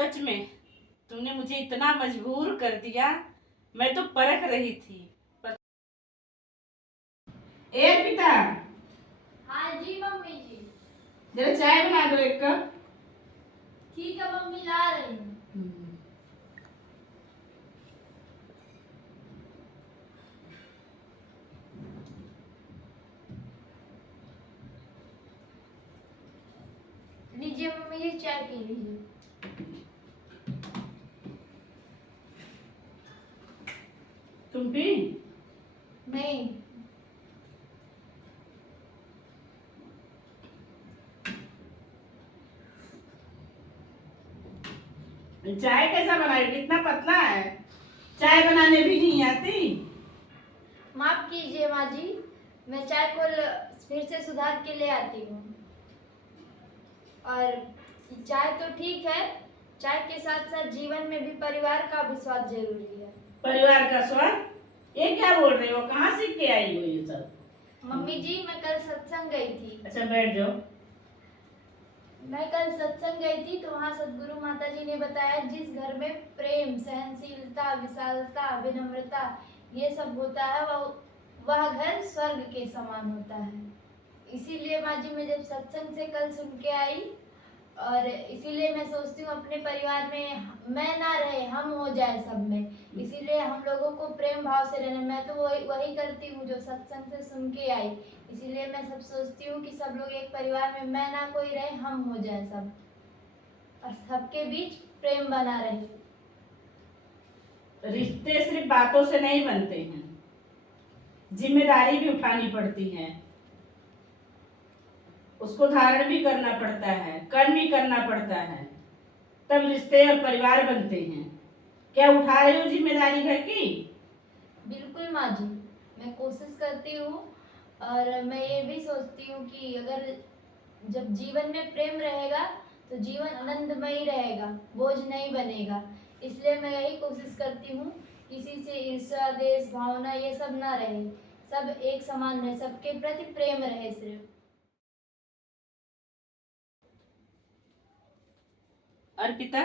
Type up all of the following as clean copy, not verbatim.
सच में तुमने मुझे इतना मजबूर कर दिया। मैं तो परख रही थी ए पिता, हाँ जी मम्मी जी। जरा चाय बना दो एक कप। ठीक है मम्मी, ला रही हूँ। लीजिए मम्मी जी, चाय पी लीजिए। तुम भी? नहीं। चाय कैसा बनाई? कितना पतला है, चाय बनाने भी नहीं आती। माफ कीजिए माँ जी, मैं चाय को फिर से सुधार के ले आती हूँ। और चाय तो ठीक है, चाय के साथ साथ जीवन में भी परिवार का भी स्वाद जरूरी है। परिवार का स्वाद? ये क्या बोल रहे हो? कहाँ सीख के आई हो ये सब? मम्मी जी, मैं कल सत्संग गई थी। अच्छा बैठ जाओ। मैं कल सत्संग गई थी तो वहाँ सदगुरु माता जी ने बताया, जिस घर में प्रेम, सहनशीलता, विशालता, विनम्रता ये सब होता है वह घर स्वर्ग के समान होता है। इसीलिए माँ जी, मैं जब सत्संग से कल सुन के आई और इसीलिए मैं सोचती हूँ अपने परिवार में मैं ना रहे, हम हो जाए सब में। इसीलिए हम लोगों को प्रेम भाव से रहना। मैं तो वही करती हूँ जो सत्संग से सुन के आई। इसीलिए मैं सब सोचती हूँ कि सब लोग एक परिवार में मैं ना कोई रहे, हम हो जाए सब, और सबके बीच प्रेम बना रहे। रिश्ते सिर्फ बातों से नहीं बनते हैं, जिम्मेदारी भी उठानी पड़ती है, उसको धारण भी करना पड़ता है, कर्म भी करना पड़ता है, तब रिश्ते और परिवार बनते हैं। क्या उठा रहे हो जिम्मेदारी घर की? बिल्कुल माँ जी, मैं कोशिश करती हूँ। और मैं ये भी सोचती हूँ कि अगर जब जीवन में प्रेम रहेगा तो जीवन आनंदमयी रहेगा, बोझ नहीं बनेगा। इसलिए मैं यही कोशिश करती हूँ, किसी से ईर्ष्या, द्वेष भावना ये सब ना रहे, सब एक समान रहे, सबके प्रति प्रेम रहे सिर्फ। अर्पिता,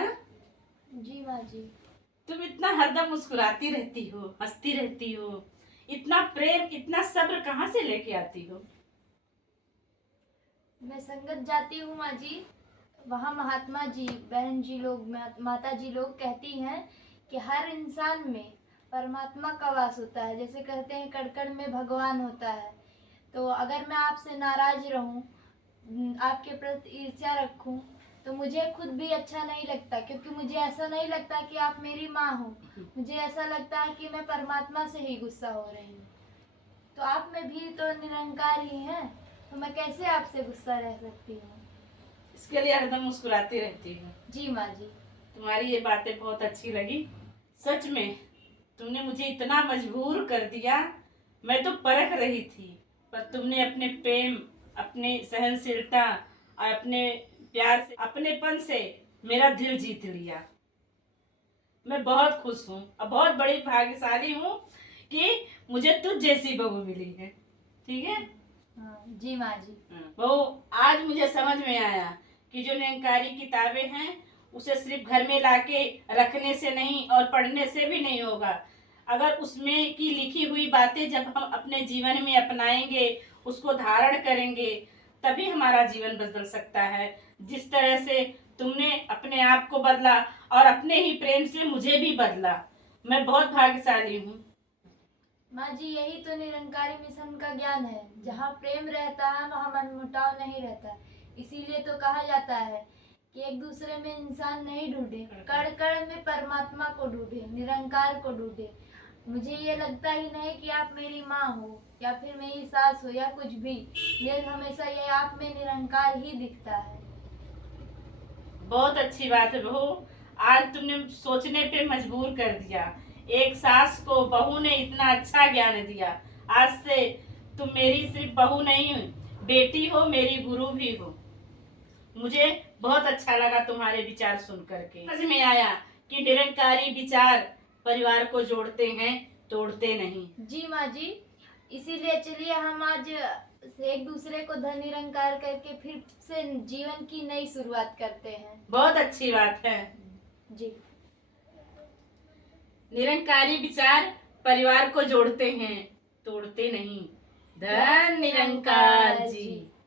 जी माँ जी। तुम इतना हरदम मुस्कुराती रहती हो, हंसती रहती हो, इतना प्रेम, इतना सब्र कहाँ से लेके आती हो? मैं संगत जाती हूँ माँ जी, वहाँ महात्मा जी, बहन जी लोग, माता जी लोग कहती हैं कि हर इंसान में परमात्मा का वास होता है। जैसे कहते हैं कण कण में भगवान होता है। तो अगर मैं आपसे नाराज रहूं, आपके प्रति ईर्ष्या रखूं, तो मुझे खुद भी अच्छा नहीं लगता, क्योंकि मुझे ऐसा नहीं लगता कि आप मेरी माँ हो। मुझे ऐसा लगता है कि मैं परमात्मा से ही गुस्सा हो रही हूँ। तो आप में भी तो निरंकार ही हैं, तो मैं कैसे आपसे गुस्सा रह सकती हूँ? इसके लिए हरदम मुस्कुराती रहती हूँ। जी माँ जी। तुम्हारी ये बातें बहुत अच्छी लगी। सच में तुमने मुझे इतना मजबूर कर दिया। मैं तो परख रही थी, पर तुमने अपने प्रेम, अपने सहनशीलता और अपने प्यार से, अपनेपन से मेरा दिल जीत लिया। मैं बहुत खुश हूँ और बहुत बड़ी भाग्यशाली हूँ कि मुझे तुझ जैसी बहू मिली है। ठीक है? जी माँ जी। बहू, आज मुझे समझ में आया कि जो निरंकारी किताबें हैं उसे सिर्फ घर में लाके रखने से नहीं और पढ़ने से भी नहीं होगा। अगर उसमें की लिखी हुई बातें जब हम अपने जीवन में अपनाएंगे, उसको धारण करेंगे, तभी हमारा जीवन बदल सकता है। जिस तरह से तुमने अपने आप को बदला और अपने ही प्रेम से मुझे भी बदला, मैं बहुत भाग्यशाली हूँ। माँ जी, यही तो निरंकारी मिशन का ज्ञान है। जहाँ प्रेम रहता है वहाँ मनमुटाव नहीं रहता। इसीलिए तो कहा जाता है कि एक दूसरे में इंसान नहीं ढूंढे, कण कण में परमात्मा को ढूंढे, निरंकार को ढूंढे। मुझे ये लगता ही नहीं कि आप मेरी माँ हो या फिर मेरी सास हो या कुछ भी। ये हमेशा ये आप में निरंकार ही दिखता है। बहुत अच्छी बात है बहू, आज तुमने सोचने पे मजबूर कर दिया। एक सास को बहू ने इतना अच्छा ज्ञान दिया। आज से तुम मेरी सिर्फ बहू नहीं, बेटी हो, मेरी गुरु भी हो। मुझे बहुत अच्छा लगा तुम्हारे विचार सुन करके। समझ में आया कि निरंकारी विचार परिवार को जोड़ते हैं, तोड़ते नहीं। जी माँ जी, इसीलिए चलिए हम आज एक दूसरे को धन निरंकार करके फिर से जीवन की नई शुरुआत करते हैं। बहुत अच्छी बात है। जी। निरंकारी विचार परिवार को जोड़ते हैं, तोड़ते नहीं। धन निरंकार जी।